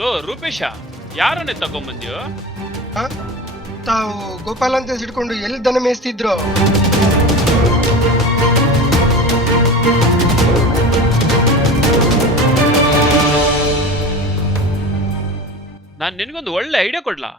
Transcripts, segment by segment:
Low ರೂಪೇಶ, ಯಾರನ್ನೇ ತಗೊಂಬಂದ್ಯೋ? ತಾವು ಗೋಪಾಲ ಅಂತ ಸಿಡ್ಕೊಂಡು ಎಲ್ಲಿ ದನ ಮೇಯಿಸ್ತಿದ್ರು? ನಾನ್ ನಿನ್ಗೊಂದು ಒಳ್ಳೆ ಐಡಿಯಾ ಕೊಡ್ಲಾ?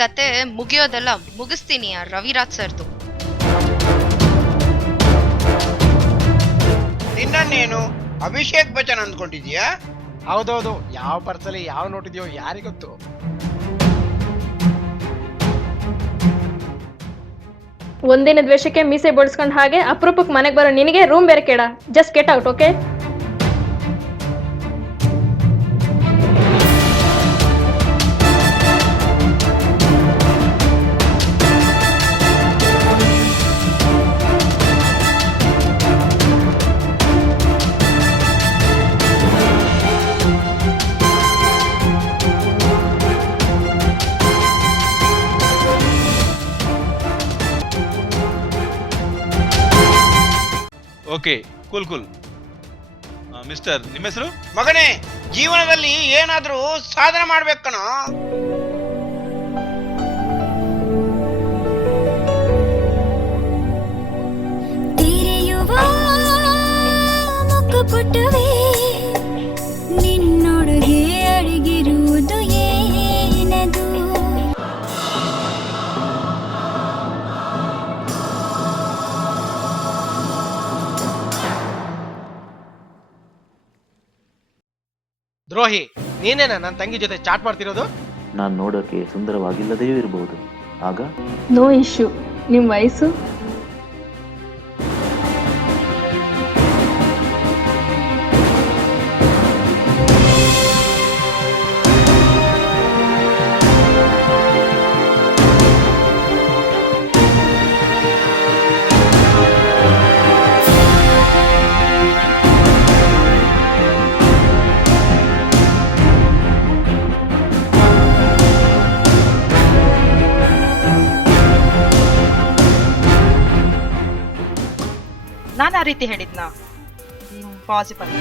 ಕತೆ ಮುಗಿಯೋದೆಲ್ಲ ಮುಗಿಸ್ತೀನಿ ಆ ರವಿರಾಜ್ ಸರ್ದು. ನಿನ್ನೇನು ಅಭಿಷೇಕ್ ಬಚ್ಚನ್ ಅಂದ್ಕೊಂಡಿದ್ಯಾ? ಹೌದೌದು, ಯಾವ ಪರ್ಸಲ್ಲಿ ಯಾವ ನೋಟಿದ್ಯೋ ಯಾರಿಗೊತ್ತು. ಒಂದಿನ ದ್ವೇಷಕ್ಕೆ ಮೀಸೆ ಬಡ್ಸ್ಕೊಂಡ್ ಹಾಗೆ ಅಪರೂಪಕ್ಕೆ ಮನೆಗೆ ಬರೋ ನಿನಗೆ ರೂಮ್ ಬೇರೆ ಕೇಳ. Just get out, okay? Okay, cool cool. Mister, ನಿಮ್ಮ ಹೆಸರು? ಮಗನೇ, ಜೀವನದಲ್ಲಿ ಏನಾದ್ರೂ ಸಾಧನೆ ಮಾಡ್ಬೇಕಣೋ. ನಿನ್ನೊಳಗೆ ಅಡಗಿರುವುದು ಏನದು? ದ್ರೋಹಿ, ನೀನೇನಾ ನನ್ನ ತಂಗಿ ಜೊತೆ ಚಾಟ್ ಮಾಡ್ತಿರೋದು? ನಾನು ನೋಡೋಕೆ ಸುಂದರವಾಗಿಲ್ಲದೆಯೂ ಇರಬಹುದು. ಆಗ ನೋ ಇಶ್ಯೂ. ನಿಮ್ಮ ವಯಸ್ಸು? ನಾನು ಆ ರೀತಿ ಹೇಳಿದ್ನಾ? ಪಾಸಿಬಲ್.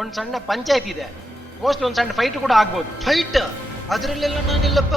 ಒಂದ್ ಸಣ್ಣ ಪಂಚಾಯತ್ ಇದೆ, ಮೋಸ್ಟ್ ಒಂದ್ ಸಣ್ಣ ಫೈಟ್ ಕೂಡ ಆಗ್ಬೋದು. ಫೈಟ್? ಅದ್ರಲ್ಲೆಲ್ಲ ನಾನಿಲ್ಲಪ್ಪ.